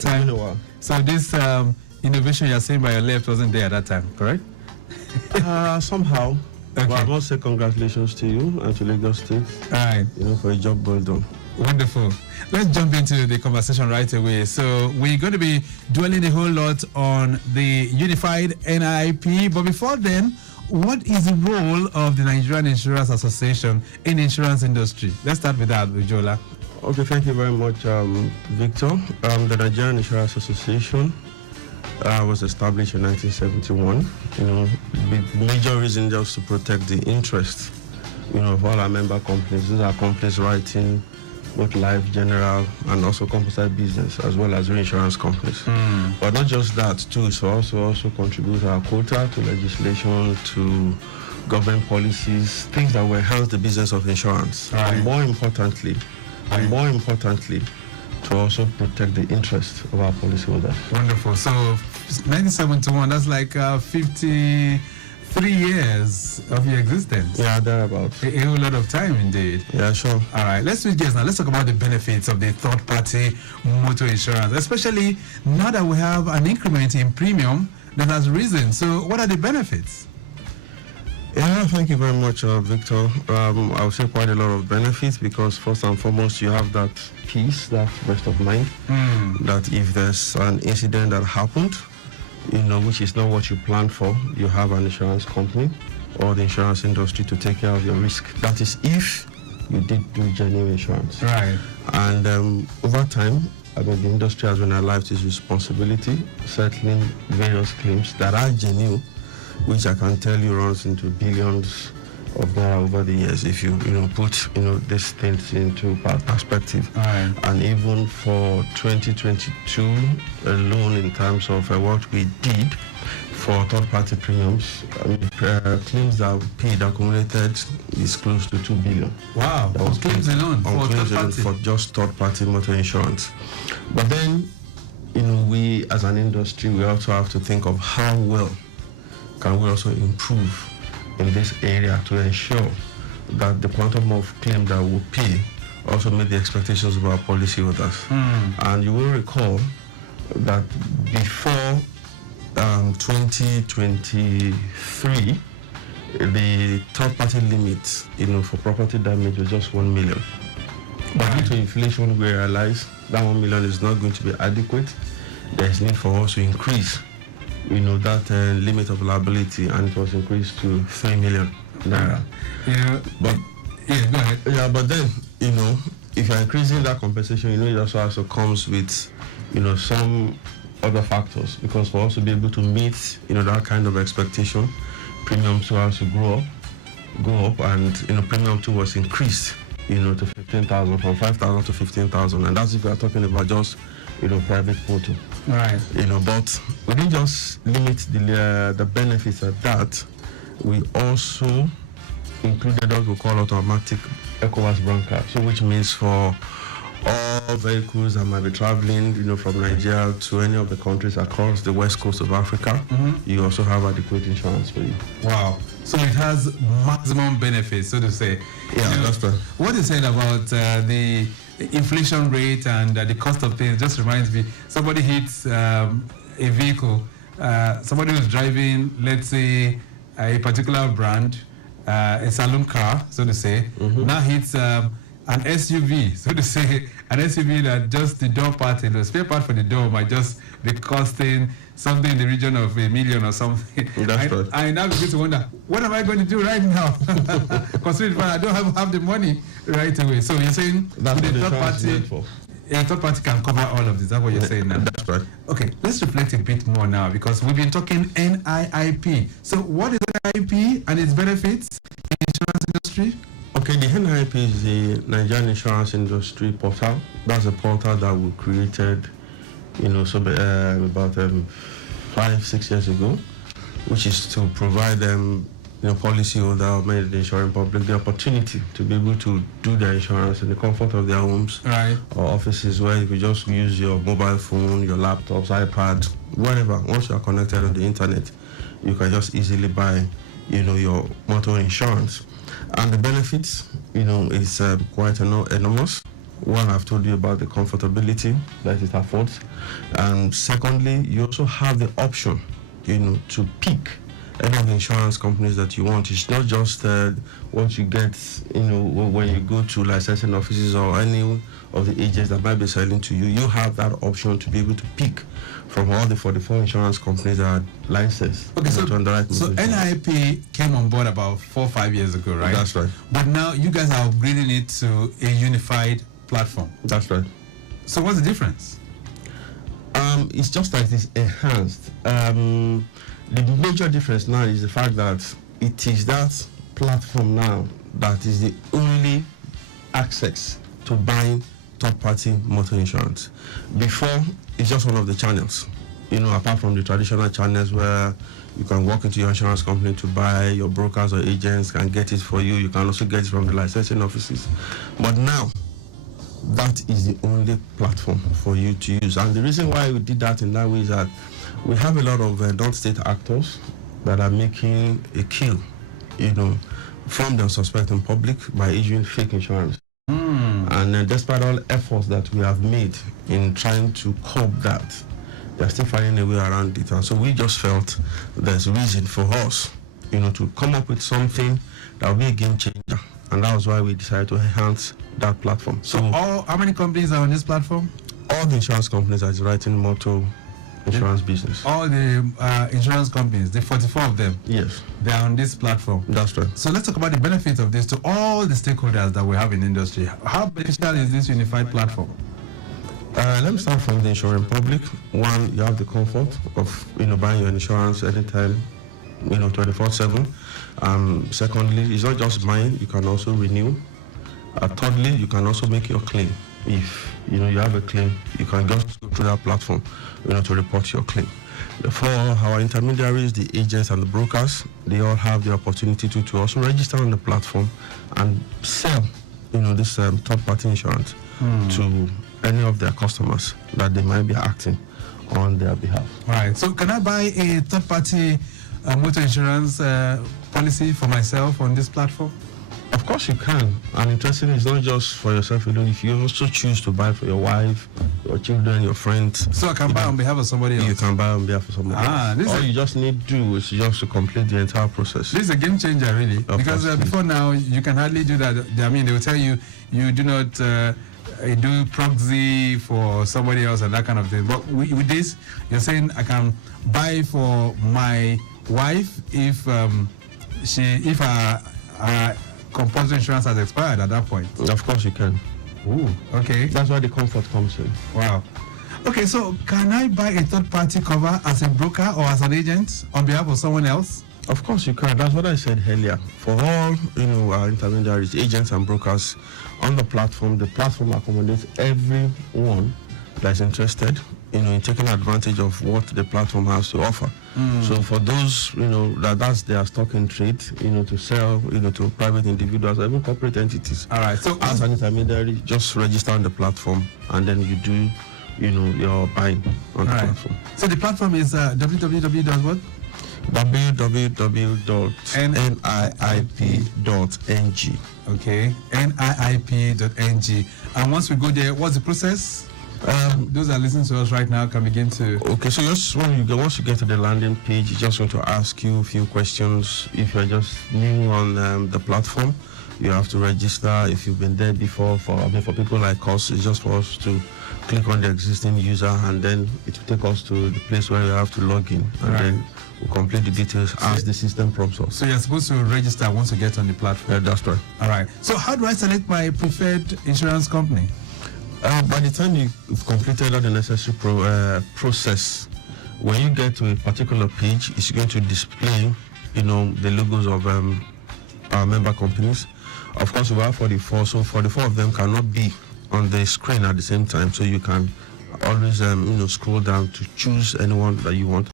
Time. So this innovation you're saying by your left wasn't there at that time, correct? Somehow. Okay. But I must say congratulations to you and to Lagos State. All right. For a job well done. Wonderful. Let's jump into the conversation right away. So we're going to be dwelling a whole lot on the unified NIP. But before then, what is the role of the Nigerian Insurance Association in the insurance industry? Let's start with that, Jola. Okay, thank you very much, Victor. The Nigerian Insurance Association was established in 1971. The major reason just to protect the interests, of all our member companies. These are companies writing both life, general, and also composite business, as well as reinsurance companies. But not just that, too. So also contribute our quota to legislation, to government policies, things that will enhance the business of insurance. Right. And more importantly, to also protect the interest of our policyholders. Wonderful. So 1971, that's like 53 years of your existence. Yeah, thereabouts. A whole lot of time indeed. Yeah, sure. All right, let's switch gears now. Let's talk about the benefits of the third-party motor insurance, especially now that we have an increment in premium that has risen. So what are the benefits? Yeah, thank you very much, Victor. I would say quite a lot of benefits because first and foremost, you have that peace, that rest of mind, that if there's an incident that happened, which is not what you planned for, you have an insurance company or the insurance industry to take care of your risk. That is if you did do genuine insurance. Right. And over time, the industry has been alive to its responsibility, settling various claims that are genuine, which I can tell you runs into billions of naira over the years if you put these things into perspective. Right. And even for 2022 alone, in terms of what we did for third-party premiums, claims that we paid accumulated is close to 2 billion. Wow. That was claims alone for just third-party motor insurance. But then, we as an industry, we also have to think of how well can we also improve in this area to ensure that the quantum of claim that we pay also meet the expectations of our policyholders. And you will recall that before 2023, the third-party limit, for property damage was just 1 million. But due to inflation, we realized that 1 million is not going to be adequate. There is need for us to increase that limit of liability, and it was increased to 3 million naira. Yeah. But go ahead. Yeah, but then if you're increasing that compensation, it also comes with some other factors, because for us to be able to meet that kind of expectation, premium too has to go up, and premium too was increased to 15,000, from 5,000 to 15,000, and that's if we are talking about just private motor. Right. But we didn't just limit the benefits at that. We also included what we call automatic ECOWAS branch, so which means for all vehicles that might be traveling, from Nigeria to any of the countries across the west coast of Africa, you also have adequate insurance for you. Wow. So it has maximum benefits, so to say. Yeah, that's right. What you said about the inflation rate and the cost of things just reminds me, somebody hits a vehicle, somebody who's driving, let's say, a particular brand, a saloon car, so to say, now hits an SUV, so to say, an SUV that just the door part, the spare part for the door might just be costing something in the region of $1 million or something. That's right. I now begin to wonder, what am I going to do right now? Considering I don't have the money right away. So you're saying that's the third party, third party can cover all of this. That's what you're saying now. That's right. Okay, let's reflect a bit more now, because we've been talking NIIP. So what is NIIP and its benefits in the insurance industry? Okay, the NIP is the Nigerian Insurance Industry Portal. That's a portal that we created, about 5-6 years ago, which is to provide them, policyholder or the insurance public the opportunity to be able to do their insurance in the comfort of their homes, right, or offices, where you could just use your mobile phone, your laptops, iPad, whatever. Once you are connected on the internet, you can just easily buy, your motor insurance. And the benefits, is quite enormous. One, I've told you about the comfortability that it affords. And secondly, you also have the option, to pick any of the insurance companies that you want. It's not just what you get, when you go to licensing offices or any of the agents that might be selling to you. You have that option to be able to pick from all the 44 insurance companies that are licensed. Okay, so so NIP came on board about 4 or 5 years ago, right? That's right. But now you guys are upgrading it to a unified platform. That's right. So what's the difference? It's just that it's enhanced. The major difference now is the fact that it is that platform now that is the only access to buying third-party motor insurance. Before, it's just one of the channels, apart from the traditional channels where you can walk into your insurance company to buy, your brokers or agents can get it for you. You can also get it from the licensing offices. But now, that is the only platform for you to use. And the reason why we did that in that way is that we have a lot of non-state actors that are making a kill, from the suspecting public by issuing fake insurance. And despite all efforts that we have made in trying to curb that, they're still finding a way around it. And so we just felt there's a reason for us, to come up with something that will be a game changer. And that was why we decided to enhance that platform. So how many companies are on this platform? All the insurance companies that is writing motor insurance business. All the insurance companies, the 44 of them? Yes. They are on this platform? That's right. So let's talk about the benefits of this to all the stakeholders that we have in the industry. How beneficial is this unified platform? Let me start from the insurance public. One, you have the comfort of buying your insurance anytime, 24/7. Secondly, it's not just buying, you can also renew. Thirdly, you can also make your claim. If you have a claim, you can just go through that platform to report your claim. For our intermediaries, the agents and the brokers, they all have the opportunity to also register on the platform and sell this third-party insurance to any of their customers that they might be acting on their behalf. All right. So can I buy a third-party motor insurance policy for myself on this platform? Of course you can. And interestingly, it's not just for yourself alone. If you also choose to buy for your wife, your children, your friends. So I can buy on behalf of somebody else? You can buy on behalf of somebody else. All you just need to do is just to complete the entire process. This is a game changer, really. Because before now, you can hardly do that. I mean, they will tell you, you do not do proxy for somebody else and that kind of thing. But with this, you're saying I can buy for my wife if her compulsory insurance has expired at that point. Of course you can. Ooh, okay. That's why the comfort comes in. Wow. Okay, so can I buy a third-party cover as a broker or as an agent on behalf of someone else? Of course you can. That's what I said earlier. For all our intermediaries, agents and brokers on the platform accommodates everyone that's interested in taking advantage of what the platform has to offer. So for those that's their stock in trade, to sell to private individuals or even corporate entities. All right. So as an intermediary, just register on the platform and then you do your buying on the platform. So the platform is www.what? www.niip.ng. Okay, niip.ng. And once we go there, what's the process? Those that are listening to us right now can begin to... Okay, so just once you get to the landing page, it's just going to ask you a few questions. If you're just new on the platform, you have to register. If you've been there before, for people like us, it's just for us to click on the existing user and then it will take us to the place where you have to log in and then we'll complete the details as the system prompts us. So you're supposed to register once you get on the platform? Yeah, that's right. All right. So how do I select my preferred insurance company? By the time you've completed all the necessary process, when you get to a particular page, it's going to display, the logos of our member companies. Of course, we have 44, so 44 of them cannot be on the screen at the same time. So you can always, scroll down to choose anyone that you want.